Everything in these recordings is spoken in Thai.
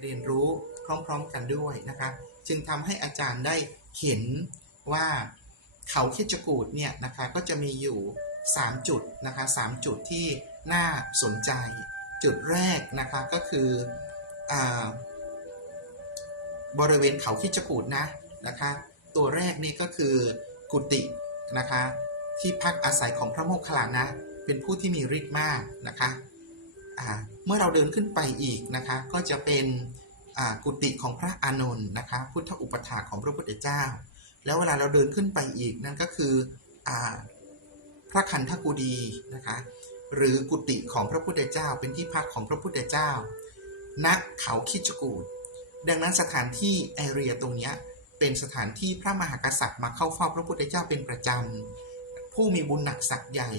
เรียนรู้พร้อม ๆ กันด้วยนะคะ จึงทำให้อาจารย์ได้เห็นว่าเขาคิจกูดเนี่ยนะคะก็จะมีอยู่ 3 จุดนะคะ3จุดที่น่าสนใจ จุดแรกนะคะก็คืออบริเวณเขาคิจกูดนะนะคะ ตัวแรกนี่ก็คือกุฏินะคะที่พักอาศัยของพระโมคคัลลานะ เป็นผู้ที่มีฤทธิ์มากนะคะ เมื่อเราเดินขึ้นไปอีกนะคะก็จะเป็นกุฏิของพระอานนท์นะคะพุทธอุปถาของพระพุทธเจ้า แล้วเวลาเราเดินขึ้นไปอีกนั่นก็คืออพระคันธกุดีนะคะหรือกุฏิของพระพุทธเจ้า เป็นที่พักของพระพุทธเจ้าณเขาคิจกูดดังนั้นสถานที่แอเรียตรงนี้เป็นสถานที่พระมหากษัตริย์มาเข้าเฝ้าพระพุทธเจ้าเป็นประจำผู้มีบุญหนักศักย์ใหญ่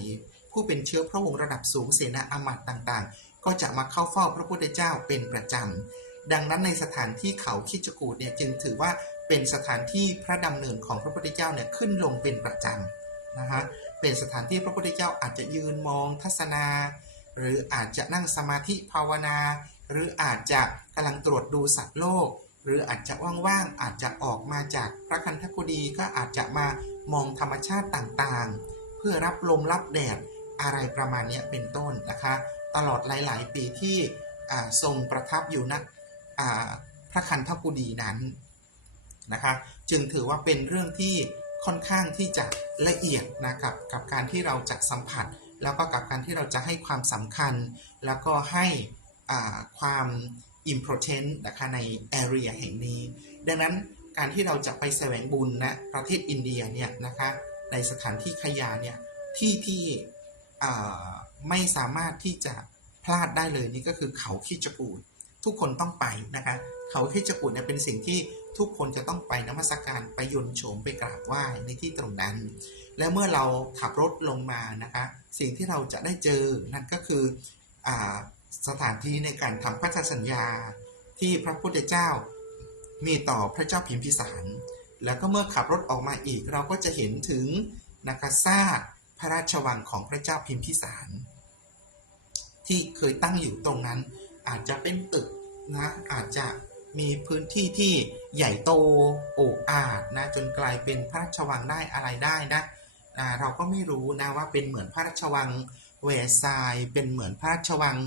ผู้เป็นเชื้อพระวงศ์ระดับสูงเสนาอามาตย์ต่างๆ ก็จะมาเข้าเฝ้าพระพุทธเจ้าเป็นประจำ ดังนั้นในสถานที่เขาคิจกูดเนี่ยจึงถือว่าเป็นสถานที่พระดำเนินของพระพุทธเจ้าเนี่ยขึ้นลงเป็นประจำนะฮะ เป็นสถานที่พระพุทธเจ้าอาจจะยืนมองทัศนา หรืออาจจะนั่งสมาธิภาวนา หรืออาจจะกำลังตรวจดูสัตว์โลก หรืออาจจะว่างๆอาจจะออกมาจากพระคันธกุฎีก็อาจจะมามองธรรมชาติต่างๆ เพื่อรับลมรับแดด อะไรประมาณนี้เป็นต้นนะคะ ตลอดหลาย ๆ ปีที่ทรงประทับอยู่ณพระคันธกุฎีนั้นนะคะ จึงถือว่าเป็นเรื่องที่ค่อนข้างที่จะละเอียดนะกับกับการที่เราจะสัมผัส แล้วก็กับการที่เราจะให้ความสำคัญ แล้วก็ให้ความ important นะคะใน area แห่งนี้ ดังนั้นการที่เราจะไปแสวงบุญนะประเทศอินเดียเนี่ยนะคะในสถานที่ขยาเนี่ยที่ที่ ไม่สามารถที่จะพลาดได้เลยนี่ก็คือเขาคิจกูดทุกคนต้องไปนะคะเขาคิจกูดเนี่ยเป็นสิ่งที่ทุกคนจะต้องไปนมัสการไปยนโฉมไปกราบไหว้ในที่ตรงนั้น และเมื่อเราขับรถลงมานะคะสิ่งที่เราจะได้เจอนั่นก็คืออสถานที่ในการทำพันธสัญญาที่พระพุทธเจ้ามีต่อพระเจ้าพิมพิสาร แล้วก็เมื่อขับรถออกมาอีกเราก็จะเห็นถึงนะคะซาก ระราชวังของพระเจ้าพิมพิสาร ที่เคยตั้งอยู่ตรงนั้น อาจจะเป็นตึกนะอาจจะมีพื้นที่ที่ใหญ่โตโอ้อาจนะจนกลายเป็นพระราชวังได้อะไรได้นะอ่าเราก็ไม่รู้นะว่าเป็นเหมือนพระราชวังเวร์ซายเป็นเหมือนพระราชวัง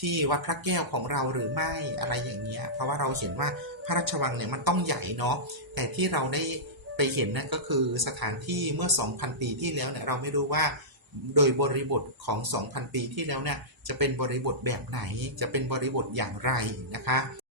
ที่วัดพระแก้วของเราหรือไม่อะไรอย่างเงี้ยเพราะว่าเราเห็นว่าพระราชวังเนี่ยมันต้องใหญ่เนาะแต่ที่เราได้ ไปเห็นนั่นก็คือสถานที่เมื่อ 2,000 ปีที่แล้วเนี่ยเราไม่รู้ว่าโดยบริบทของ 2,000 ปีที่แล้วเนี่ยจะเป็นบริบทแบบไหนจะเป็นบริบทอย่างไรนะคะ